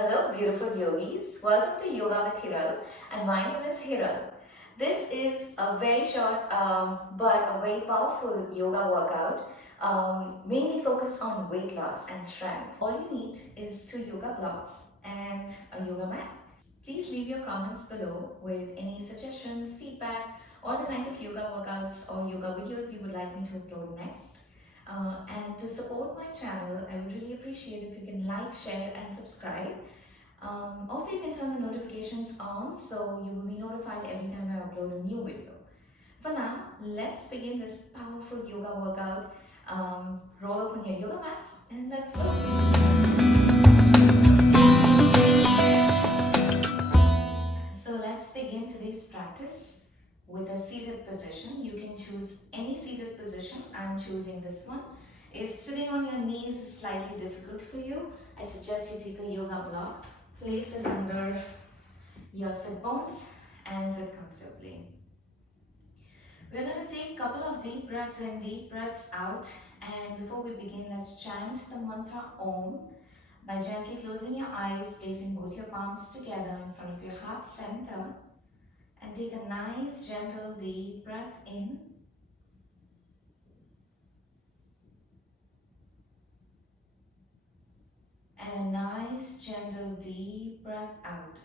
Hello, beautiful yogis. Welcome to Yoga with Hiral, and my name is Hiral. This is a very short but a very powerful yoga workout, mainly focused on weight loss and strength. All you need is two yoga blocks and a yoga mat. Please leave your comments below with any suggestions, feedback, or the kind of yoga workouts or yoga videos you would like me to upload next. And to support my channel, I would really appreciate if you can like, share, and subscribe. Also, you can turn the notifications on so you will be notified every time I upload a new video. For now, let's begin this powerful yoga workout. Roll open your yoga mats and let's go. So let's begin today's practice with a seated position. You can choose any seated position. I'm choosing this one. If sitting on your knees is slightly difficult for you, I suggest you take a yoga block, place it under your sit bones and sit comfortably. We're going to take a couple of deep breaths in, deep breaths out, and before we begin, let's chant the mantra Om by gently closing your eyes, placing both your palms together in front of your heart center, and take a nice gentle deep breath in and a nice gentle deep breath out.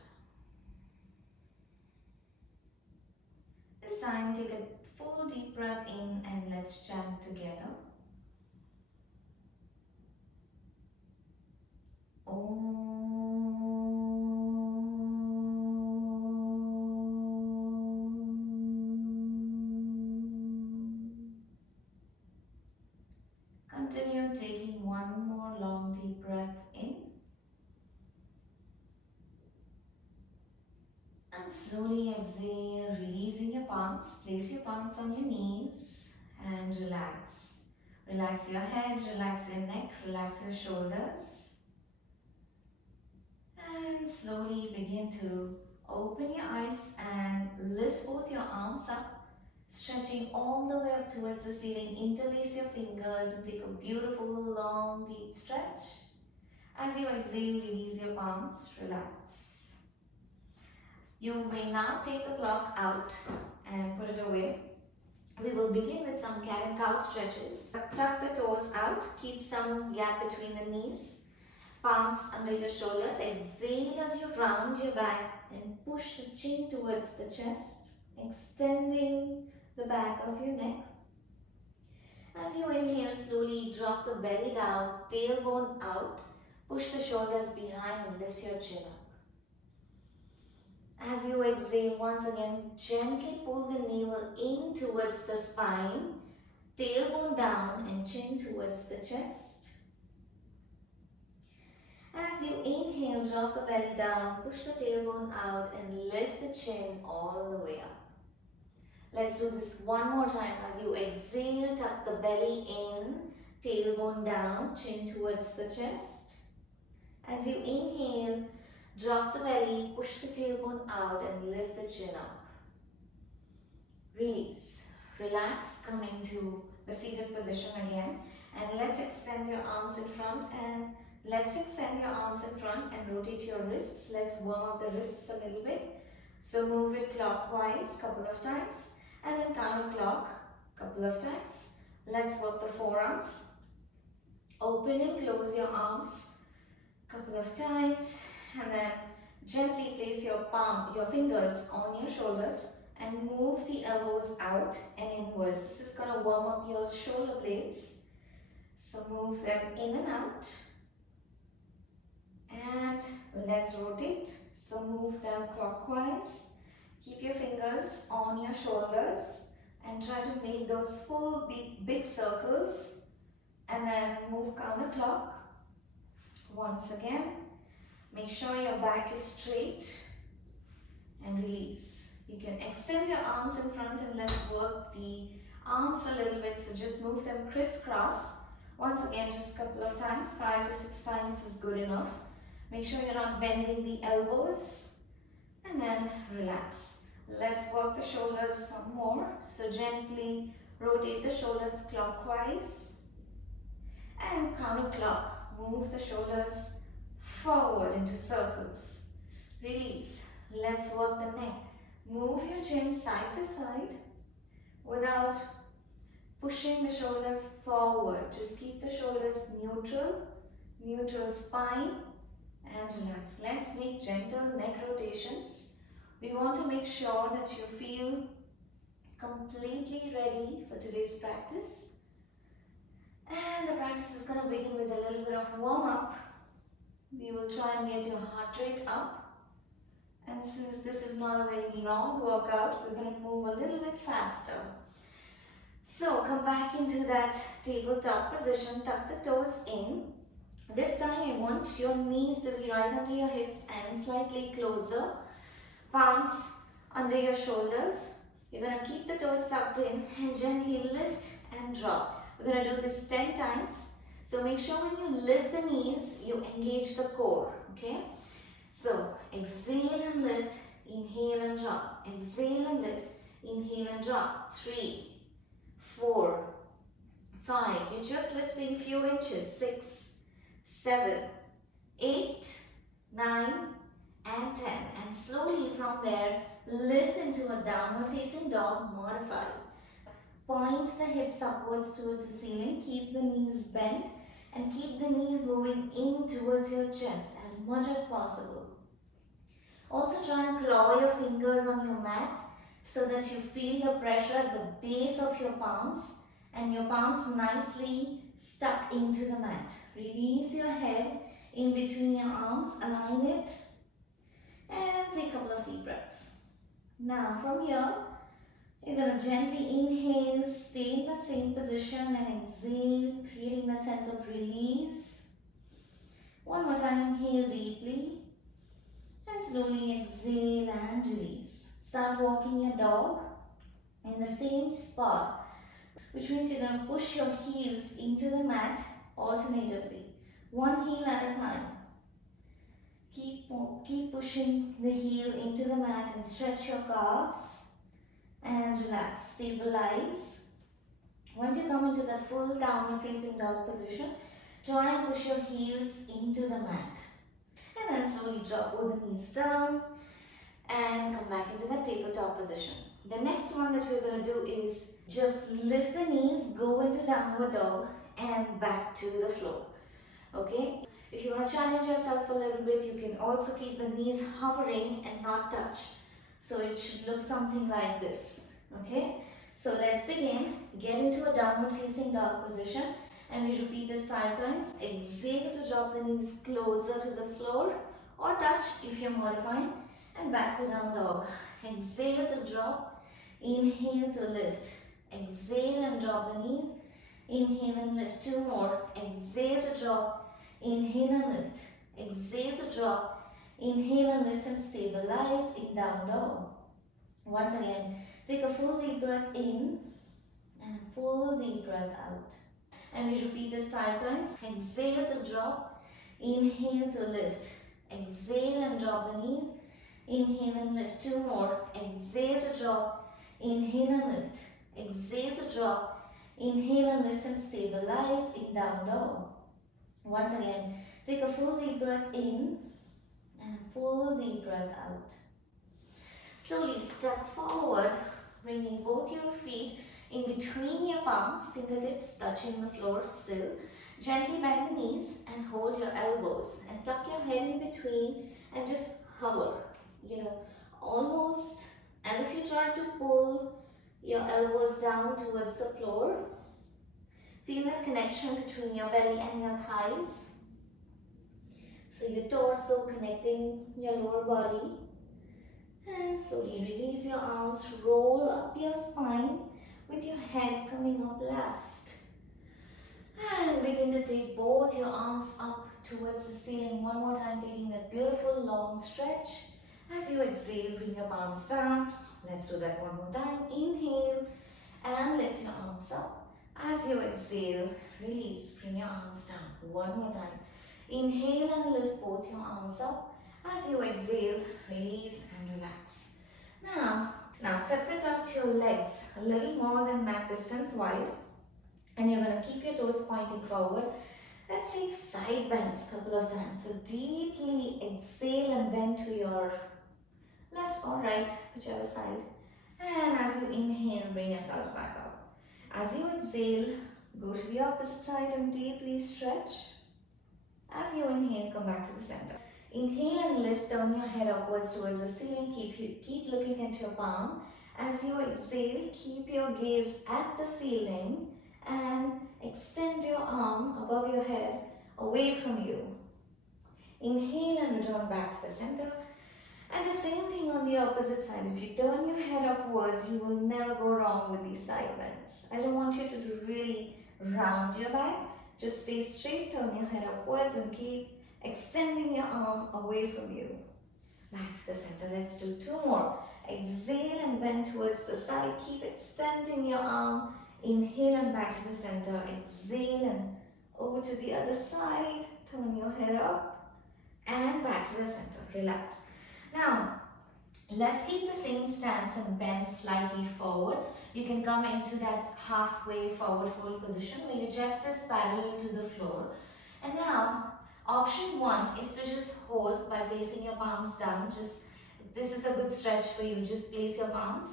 This time take a full deep breath in and let's chant together. Continue taking one more long deep breath in and slowly exhale, releasing your palms. Place your palms on your knees and relax. Relax your head, relax your neck, relax your shoulders. And slowly begin to open your eyes and lift both your arms up, stretching all the way up towards the ceiling. Interlace your fingers and take a beautiful long deep stretch. As you exhale, release your palms, relax. You may now take the block out and put it away. We will begin with some cat and cow stretches. Tuck the toes out, keep some gap between the knees. Palms under your shoulders. Exhale as you round your back and push the chin towards the chest, extending the back of your neck. As you inhale, slowly drop the belly down, tailbone out, push the shoulders behind and lift your chin up. As you exhale, once again, gently pull the navel in towards the spine, tailbone down and chin towards the chest. As you inhale, drop the belly down, push the tailbone out and lift the chin all the way up. Let's do this one more time. As you exhale, tuck the belly in, tailbone down, chin towards the chest. As you inhale, drop the belly, push the tailbone out and lift the chin up. Release. Relax, come into the seated position again. And let's extend your arms in front and rotate your wrists. Let's warm up the wrists a little bit. So move it clockwise couple of times and then counterclock couple of times. Let's work the forearms. Open and close your arms couple of times and then gently place your fingers on your shoulders and move the elbows out and inwards. This is going to warm up your shoulder blades. So move them in and out. And let's rotate. So move them clockwise. Keep your fingers on your shoulders and try to make those full big circles. And then move counterclock. Once again, make sure your back is straight and release. You can extend your arms in front and let's work the arms a little bit. So just move them crisscross. Once again, just a couple of times, 5 to 6 times is good enough. Make sure you're not bending the elbows and then relax. Let's work the shoulders some more. So gently rotate the shoulders clockwise and counterclock. Move the shoulders forward into circles. Release. Let's work the neck. Move your chin side to side without pushing the shoulders forward. Just keep the shoulders neutral, neutral spine, and relax. Let's make gentle neck rotations. We want to make sure that you feel completely ready for today's practice. And the practice is going to begin with a little bit of warm up. We will try and get your heart rate up. And since this is not a very long workout, we're going to move a little bit faster. So come back into that tabletop position, tuck the toes in. This time I want your knees to be right under your hips and slightly closer. Palms under your shoulders. You're going to keep the toes tucked in and gently lift and drop. We're going to do this 10 times. So make sure when you lift the knees, you engage the core. Okay? So exhale and lift, inhale and drop. Exhale and lift, inhale and drop. 3, 4, 5. You're just lifting few inches. 6, 7, 8, 9, and 10. And slowly from there, lift into a downward facing dog modified. Point the hips upwards towards the ceiling. Keep the knees bent and keep the knees moving in towards your chest as much as possible. Also try and claw your fingers on your mat so that you feel the pressure at the base of your palms and your palms nicely stuck into the mat. Release your head in between your arms, align it and take a couple of deep breaths. Now from here, you're going to gently inhale, stay in that same position and exhale, creating that sense of release. One more time, inhale deeply and slowly exhale and release. Start walking your dog in the same spot, which means you're going to push your heels into the mat alternatively, one heel at a time. Keep pushing the heel into the mat and stretch your calves and relax, stabilize. Once you come into the full downward facing dog position, try and push your heels into the mat. And then slowly drop both the knees down and come back into that tabletop position. The next one that we're going to do is just lift the knees, go into downward dog and back to the floor. Okay? If you want to challenge yourself a little bit, you can also keep the knees hovering and not touch. So it should look something like this. Okay? So let's begin. Get into a downward facing dog position and we repeat this 5 times. Exhale to drop the knees closer to the floor or touch if you're modifying, and back to down dog. Exhale to drop, inhale to lift. Exhale and drop the knees. Inhale and lift. 2 more. Exhale to drop, inhale and lift. Exhale to drop, inhale and lift and stabilize in down dog. Once again, take a full deep breath in and full deep breath out. And we repeat this 5 times. Exhale to drop, inhale to lift. Exhale and drop the knees. Inhale and lift. 2 more. Exhale to drop, inhale and lift. Exhale to drop, inhale and lift and stabilize in down dog. Once again, take a full deep breath in and full deep breath out. Slowly step forward, bringing both your feet in between your palms, fingertips touching the floor still. Gently bend the knees and hold your elbows and tuck your head in between and just hover. Almost as if you try to pull your elbows down towards the floor. Feel that connection between your belly and your thighs. So your torso connecting your lower body. And slowly release your arms, roll up your spine with your head coming up last. And begin to take both your arms up towards the ceiling. One more time, taking that beautiful long stretch. As you exhale, bring your palms down. Let's do that one more time. Inhale and lift your arms up. As you exhale, release, bring your arms down. One more time. Inhale and lift both your arms up. As you exhale, release and relax. Now separate out your legs a little more than mat distance wide. And you're going to keep your toes pointing forward. Let's take side bends a couple of times. So deeply exhale and bend to your left or right, whichever side. And as you inhale, bring yourself back up. As you exhale, go to the opposite side and deeply stretch. As you inhale, come back to the center. Inhale and lift, turn your head upwards towards the ceiling. Keep looking at your palm. As you exhale, keep your gaze at the ceiling and extend your arm above your head away from you. Inhale and return back to the center. And the same thing on the opposite side. If you turn your head upwards, you will never go wrong with these side bends. I don't want you to really round your back. Just stay straight, turn your head upwards and keep extending your arm away from you. Back to the center. Let's do two more. Exhale and bend towards the side. Keep extending your arm. Inhale and back to the center. Exhale and over to the other side. Turn your head up and back to the center. Relax. Now, let's keep the same stance and bend slightly forward. You can come into that halfway forward fold position where your chest is parallel to the floor. And now, option one is to just hold by placing your palms down. This is a good stretch for you. Just place your palms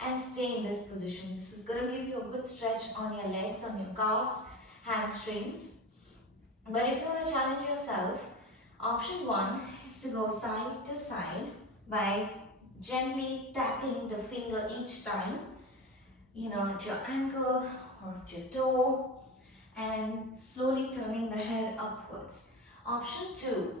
and stay in this position. This is going to give you a good stretch on your legs, on your calves, hamstrings. But if you want to challenge yourself, option one is to go side to side by gently tapping the finger each time, at your ankle or at your toe, and slowly turning the head upwards. Option two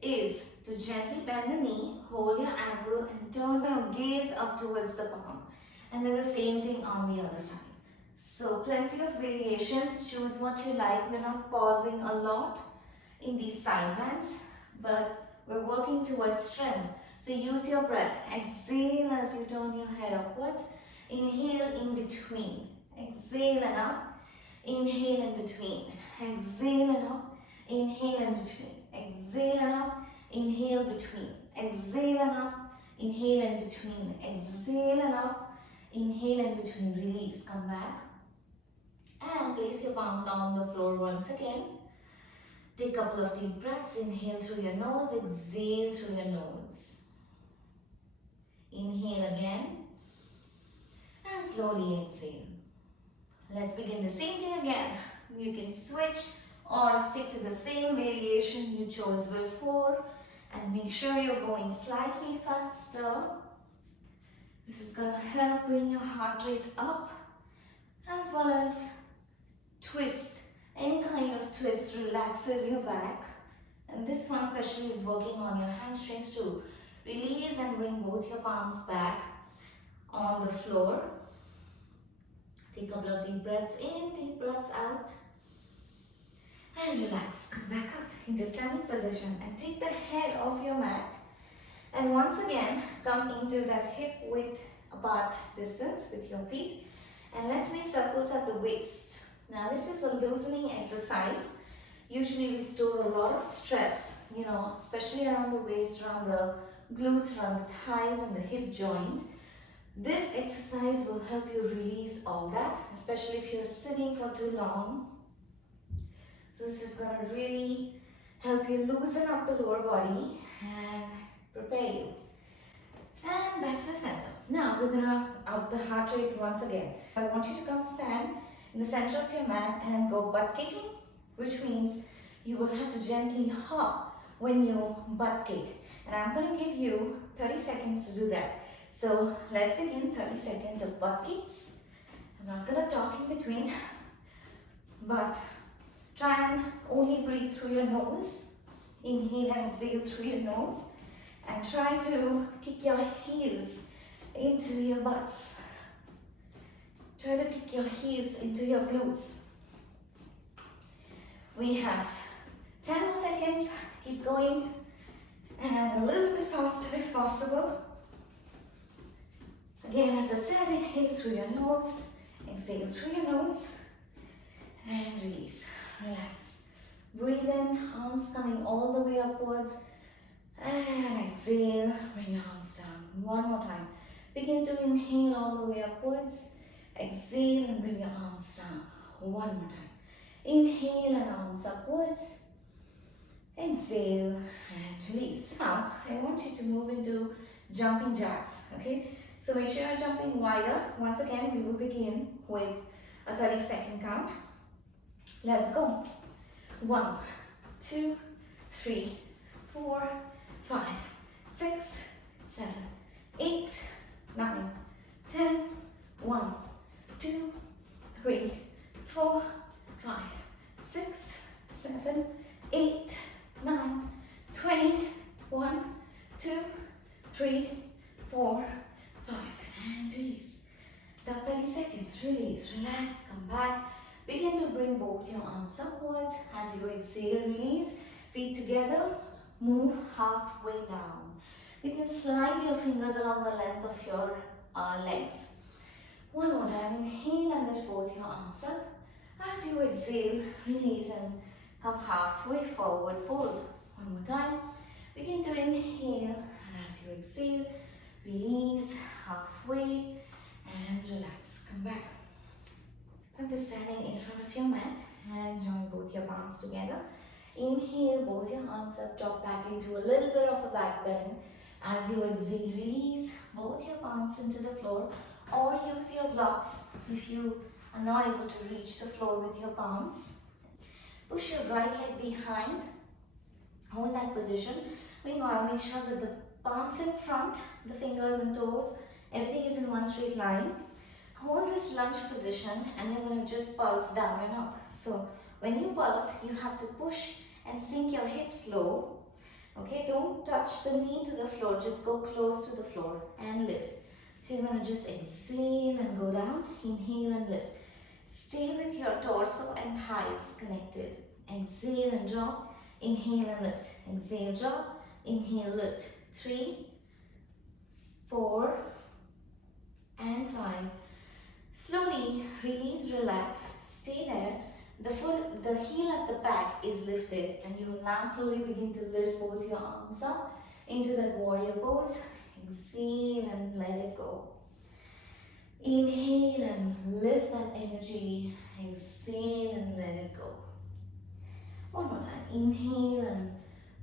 is to gently bend the knee, hold your ankle and turn your gaze up towards the palm. And then the same thing on the other side. So plenty of variations, choose what you like. We're not pausing a lot in these side bends, but we're working towards strength. So use your breath. Exhale as you turn your head upwards. Inhale in between. Exhale and up. Inhale in between. Exhale and up. Inhale in between. Exhale and up. Inhale between. Exhale and up. Inhale in between. Exhale and up. Inhale in between. Release. Come back. And place your palms on the floor once again. Take a couple of deep breaths. Inhale through your nose. Exhale through your nose. Inhale again. And slowly exhale. Let's begin the same thing again. You can switch or stick to the same variation you chose before. And make sure you're going slightly faster. This is going to help bring your heart rate up, as well as twist. Any kind of twist relaxes your back. And this one especially is working on your hamstrings too. Release and bring both your palms back on the floor. Take a couple of deep breaths in, deep breaths out. And relax. Come back up into standing position and take the head off your mat. And once again, come into that hip width apart distance with your feet. And let's make circles at the waist. Now this is a loosening exercise. Usually we store a lot of stress, especially around the waist, around the glutes, around the thighs and the hip joint. This exercise will help you release all that, especially if you're sitting for too long. So this is going to really help you loosen up the lower body and prepare you. And back to the center. Now we're going to up the heart rate once again. I want you to come stand in the center of your mat and go butt kicking, which means you will have to gently hop when you butt kick. And I'm going to give you 30 seconds to do that. So let's begin 30 seconds of butt kicks. I'm not going to talk in between, but try and only breathe through your nose. Inhale and exhale through your nose. And try to kick your heels into your butts. Try to kick your heels into your glutes. We have 10 more seconds. Keep going. And a little bit faster if possible. Again, as I said, inhale through your nose. Exhale through your nose. And release. Relax. Breathe in, arms coming all the way upwards. And exhale, bring your arms down. One more time. Begin to inhale all the way upwards. Exhale and bring your arms down. One more time. Inhale and arms upwards. Exhale and release. Now, I want you to move into jumping jacks, okay? So make sure you're jumping wider. Once again, we will begin with a 30-second count. Let's go. 1, 2, 3, 4, 5, 6, 7, 8, 9, 10. 1, 2, 3, 4, 5, 6, 7, 8, 9, 20. 1, 2, 3, 4, 5, and release. About 30 seconds. Release, relax, come back. Begin to bring both your arms upwards. As you exhale, release. Feet together. Move halfway down. You can slide your fingers along the length of your legs. One more time. Inhale and lift both your arms up. As you exhale, release and come halfway forward fold. One more time. Begin to inhale, and as you exhale, release halfway and relax. Come back. Come to standing in front of your mat and join both your palms together. Inhale, both your arms up, drop back into a little bit of a back bend. As you exhale, release both your palms into the floor, or use your blocks if you are not able to reach the floor with your palms. Push your right leg behind. Hold that position. Meanwhile, make sure that the palms in front, the fingers and toes, everything is in one straight line. Hold this lunge position and you're going to just pulse down and up. So when you pulse, you have to push and sink your hips low. Okay, don't touch the knee to the floor, just go close to the floor and lift. So you're going to just exhale and go down, inhale and lift. Stay with your torso and thighs connected. Exhale and drop, inhale and lift. Exhale, drop, inhale, lift. 3, 4, and 5. Slowly release, relax, stay there. The heel at the back is lifted, and you will now slowly begin to lift both your arms up into that warrior pose. Exhale and let it go. Inhale and lift that energy. Exhale and let it go. One more time. Inhale and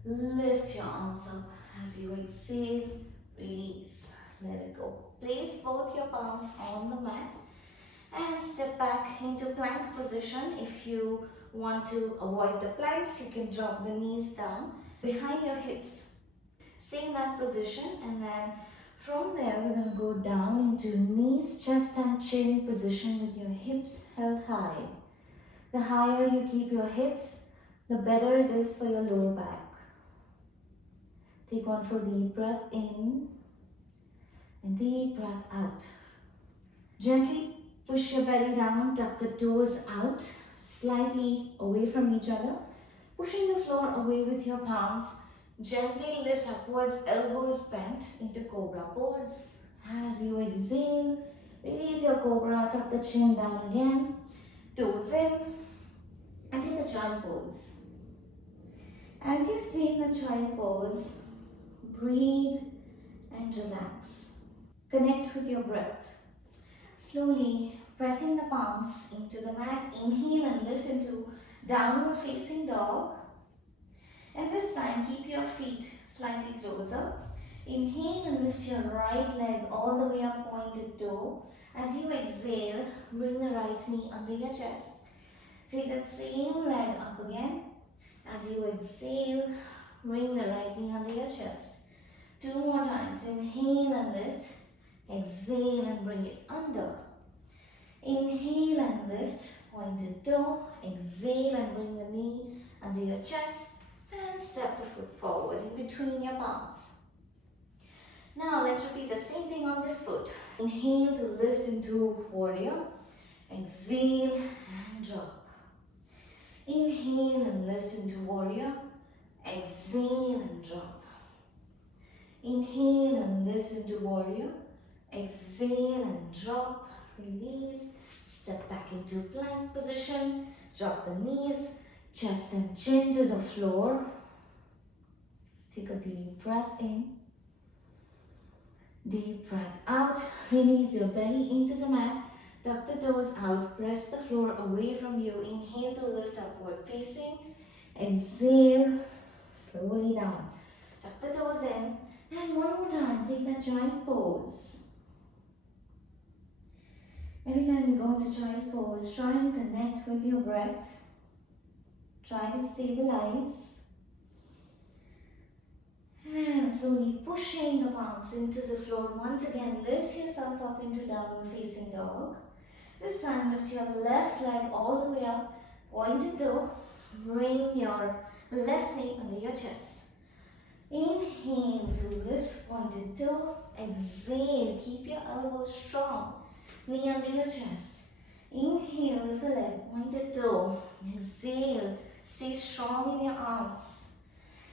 lift your arms up. As you exhale, release. Let it go. Place both your palms on the mat and step back into plank position. If you want to avoid the planks, you can drop the knees down behind your hips. Stay in that position, and then from there we're going to go down into knees, chest and chin position with your hips held high. The higher you keep your hips, the better it is for your lower back. Take one full deep breath in and deep breath out. Gently push your belly down, tuck the toes out, slightly away from each other, pushing the floor away with your palms. Gently lift upwards, elbows bent into cobra pose. As you exhale, release your cobra, tuck the chin down again, toes in, and take a child pose. As you stay in the child pose, breathe and relax. Connect with your breath. Slowly pressing the palms into the mat, inhale and lift into downward facing dog. And this time, keep your feet slightly closer. Inhale and lift your right leg all the way up, pointed toe. As you exhale, bring the right knee under your chest. Take that same leg up again. As you exhale, bring the right knee under your chest. 2 more times. Inhale and lift. Exhale and bring it under. Inhale and lift, pointed toe. Exhale and bring the knee under your chest. And step the foot forward in between your palms. Now let's repeat the same thing on this foot. Inhale to lift into warrior. Exhale and drop. Inhale and lift into warrior. Exhale and drop. Inhale and lift into warrior. Exhale and drop. Release. Step back into plank position. Drop the knees. Chest and chin to the floor. Take a deep breath in. Deep breath out. Release your belly into the mat. Tuck the toes out, press the floor away from you. Inhale to lift upward facing. Exhale, slowly down. Tuck the toes in. And one more time, take that giant pose. Every time you go into giant pose, try and connect with your breath. Try to stabilize. And slowly pushing the palms into the floor. Once again, lift yourself up into downward facing dog. This time, lift your left leg all the way up. Pointed toe. Bring your left knee under your chest. Inhale to lift pointed toe. Exhale, keep your elbows strong. Knee under your chest. Inhale, lift the leg, pointed toe. Exhale, stay strong in your arms.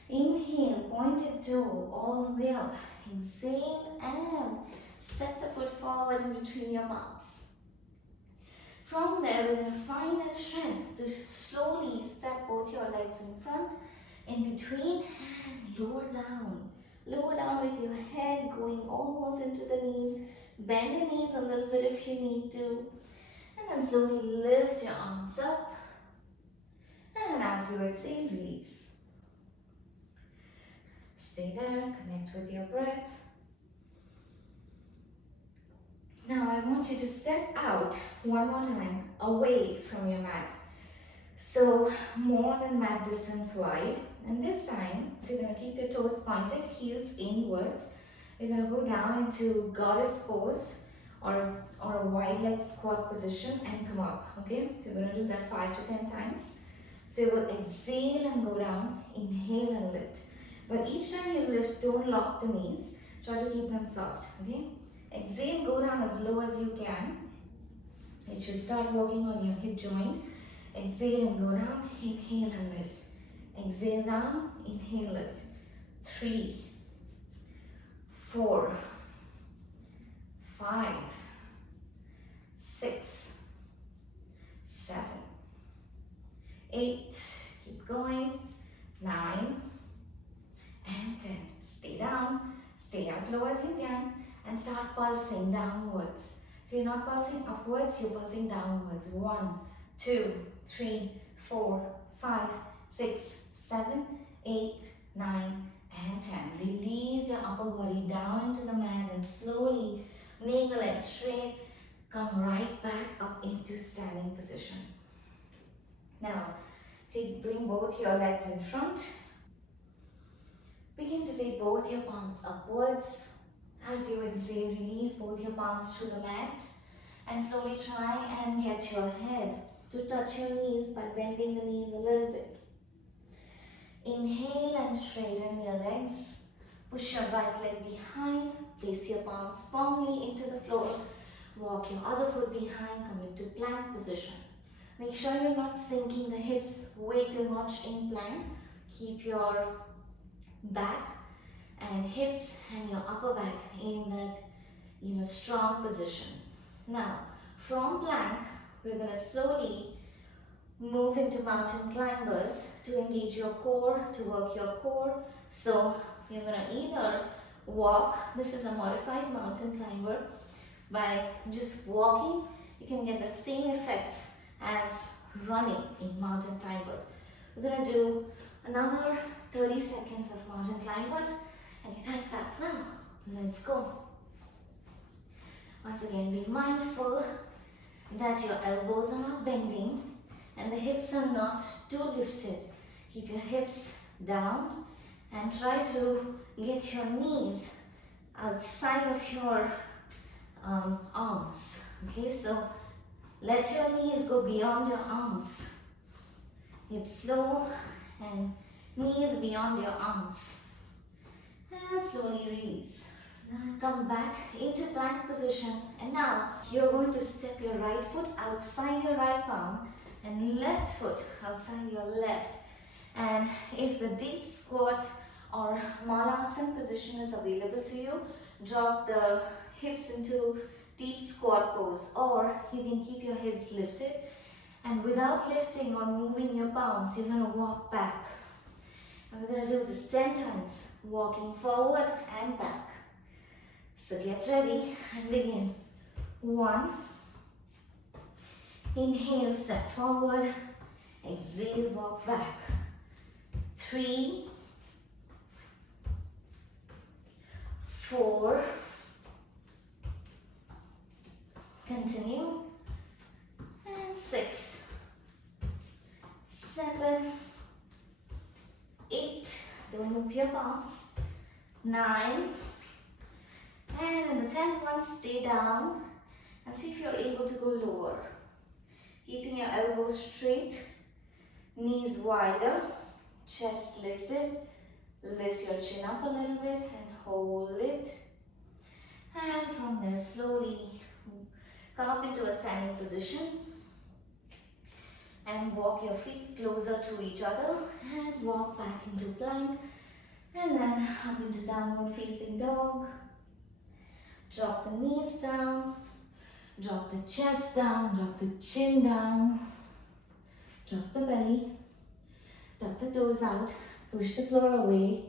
Inhale, pointed toe all the way up. Exhale and step the foot forward in between your palms. From there, we're going to find that strength to slowly step both your legs in front, in between, and lower down. Lower down with your head going almost into the knees. Bend the knees a little bit if you need to. And then slowly lift your arms up. And as you exhale, release. Stay there, connect with your breath. Now I want you to step out one more time, away from your mat. So more than mat distance wide. And this time, so you're going to keep your toes pointed, heels inwards. You're going to go down into goddess pose or a wide leg squat position and come up. Okay, so you're going to do that 5 to 10 times. So you will exhale and go down, inhale and lift. But each time you lift, don't lock the knees. Try to keep them soft. Okay, exhale, go down as low as you can. It should start working on your hip joint. Exhale and go down, inhale and lift. Exhale down, inhale, lift. 3, 4, 5, 6, 7, 8, keep going, 9, and 10. Stay down, stay as low as you can, and start pulsing downwards. So you're not pulsing upwards, you're pulsing downwards. 1, 2, 3, 4, 5, 6, 7, 8, 9, and 10. Release your upper body down into the mat and slowly make the legs straight. Come right back up into standing position. Now, bring both your legs in front. Begin to take both your palms upwards. As you exhale, release both your palms to the mat. And slowly try and get your head to touch your knees by bending the knees a little bit. Inhale and straighten your legs. Push your right leg behind. Place your palms firmly into the floor. Walk your other foot behind. Come into plank position. Make sure you're not sinking the hips way too much in plank. Keep your back and hips and your upper back in that strong position. Now, from plank, we're going to slowly move into mountain climbers to engage your core, to work your core. So you're going to either walk, this is a modified mountain climber. By just walking, you can get the same effects as running in mountain climbers. We're going to do another 30 seconds of mountain climbers, and your time starts now. Let's go. Once again, be mindful that your elbows are not bending and the hips are not too lifted. Keep your hips down and try to get your knees outside of your arms. Okay, so let your knees go beyond your arms. Hips low and knees beyond your arms. And slowly release. Come back into plank position, and now you're going to step your right foot outside your right palm and left foot outside your left. And if the deep squat or Malasana position is available to you, drop the hips into deep squat pose, or you can keep your hips lifted, and without lifting or moving your palms, you're going to walk back. And we're going to do this 10 times, walking forward and back. So get ready and begin. 1, Inhale, step forward. Exhale, walk back. 3, 4, continue, and 6, 7, 8, don't move your palms, 9, and in the 10th one, stay down and see if you're able to go lower. Keeping your elbows straight, knees wider, chest lifted. Lift your chin up a little bit and hold it. And from there, slowly come up into a standing position. And walk your feet closer to each other. And walk back into plank. And then up into downward facing dog. Drop the knees down. Drop the chest down. Drop the chin down. Drop the belly. Tuck the toes out. Push the floor away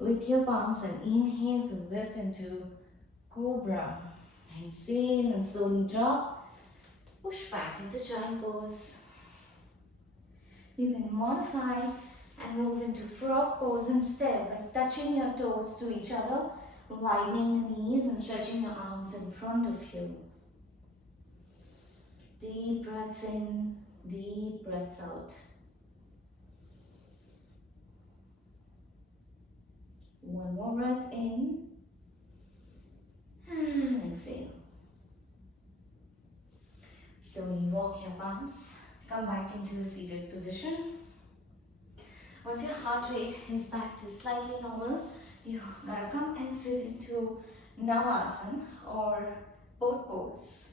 with your palms and inhale to lift into Cobra. Exhale and slowly drop. Push back into giant pose. You can modify and move into frog pose instead by touching your toes to each other, widening the knees and stretching your arms in front of you. Deep breaths in, deep breaths out. One more breath in and exhale. Slowly walk your palms, come back into a seated position. Once your heart rate is back to slightly normal, you gotta come and sit into Malasana or boat pose.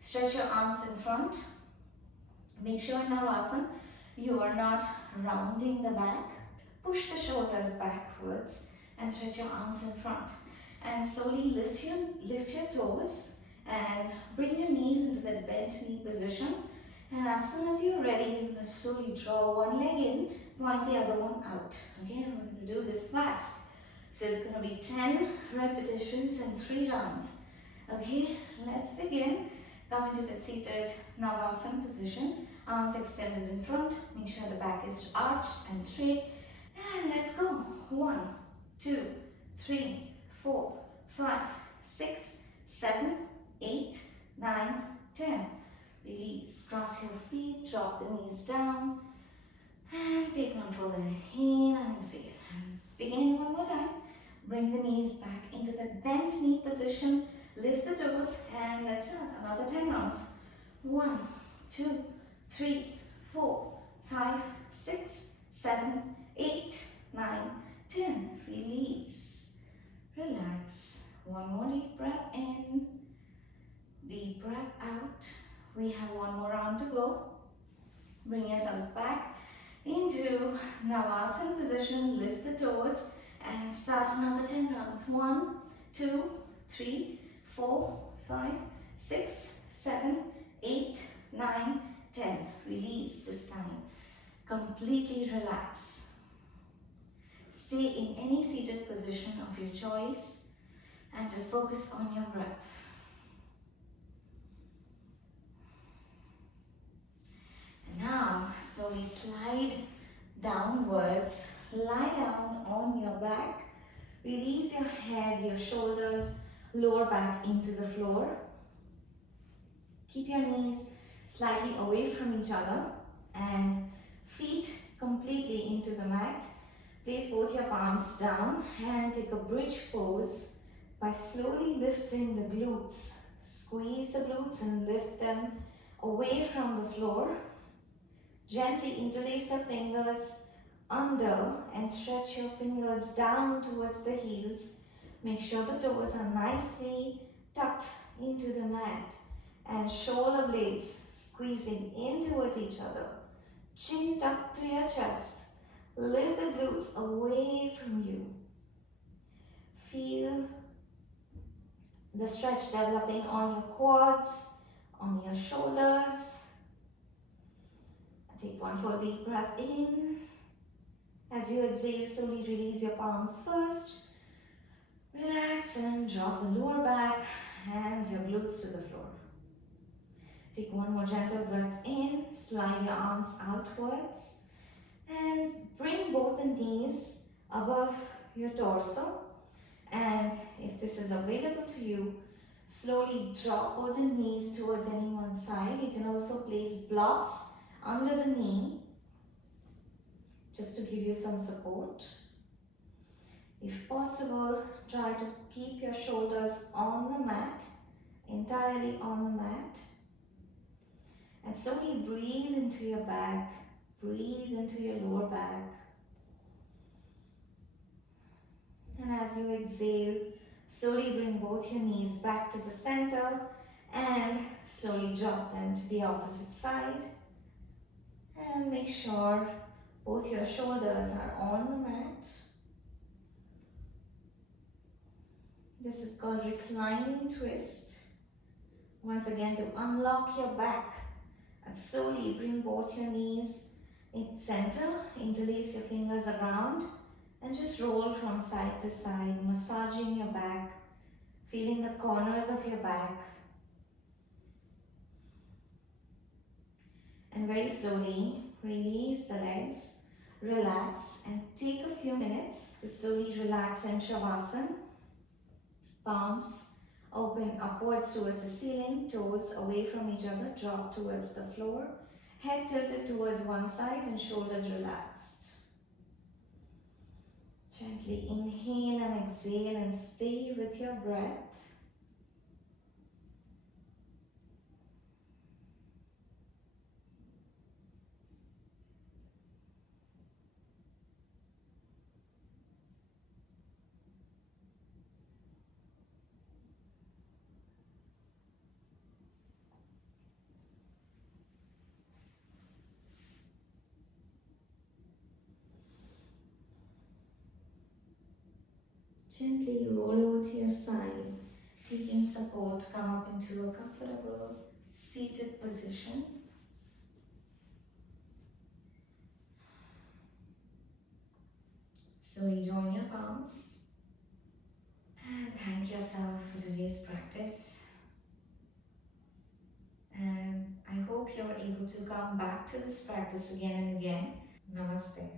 Stretch your arms in front. Make sure in Malasana you are not rounding the back. Push the shoulders backwards and stretch your arms in front. And slowly lift your toes and bring your knees into that bent knee position. And as soon as you're ready, you're going to slowly draw one leg in, point the other one out. Okay, I'm going to do this fast. So it's going to be 10 repetitions and 3 rounds. Okay, let's begin. Come into the seated Navasana position. Arms extended in front. Make sure the back is arched and straight. And let's go. 1, 2, 3, 4, 5, 6, 7, 8, 9, 10. Release. Cross your feet. Drop the knees down. And take one full inhale and exhale. Beginning one more time. Bring the knees back into the bent knee position. Lift the toes and let's start another 10 rounds. 1, 2, 3, 4, 5, 6, 7, 8, 9, 10. Release. Relax. One more deep breath in. Deep breath out. We have one more round to go. Bring yourself back into Navasana position. Lift the toes and start another 10 rounds. 1, 2, 3, 4, 5, 6, 7, 8, 9, 10. Release this time. Completely relax. Stay in any seated position of your choice and just focus on your breath. And now, slowly slide downwards. Lie down on your back. Release your head, your shoulders, lower back into the floor. Keep your knees slightly away from each other and feet completely into the mat. Place both your palms down and take a bridge pose by slowly lifting the glutes. Squeeze the glutes and lift them away from the floor. Gently interlace your fingers under and stretch your fingers down towards the heels. Make sure the toes are nicely tucked into the mat and shoulder blades squeezing in towards each other. Chin tucked to your chest. Lift the glutes away from you. Feel the stretch developing on your quads, on your shoulders. Take one full deep breath in. As you exhale, slowly release your palms first. Relax and drop the lower back and your glutes to the floor. Take one more gentle breath in, slide your arms outwards, and bring both the knees above your torso. And if this is available to you, slowly drop both the knees towards any one side. You can also place blocks under the knee just to give you some support. If possible, try to keep your shoulders on the mat, entirely on the mat. And slowly breathe into your back, breathe into your lower back. And as you exhale, slowly bring both your knees back to the center and slowly drop them to the opposite side. And make sure both your shoulders are on the mat. This is called reclining twist. Once again, to unlock your back and slowly bring both your knees in center, interlace your fingers around and just roll from side to side, massaging your back, feeling the corners of your back. And very slowly release the legs, relax, and take a few minutes to slowly relax in Shavasana. Palms open upwards towards the ceiling, toes away from each other, drop towards the floor, head tilted towards one side and shoulders relaxed. Gently inhale and exhale and stay with your breath. Gently roll over to your side, taking support, come up into a comfortable seated position. Slowly join your palms and thank yourself for today's practice. And I hope you're able to come back to this practice again and again. Namaste.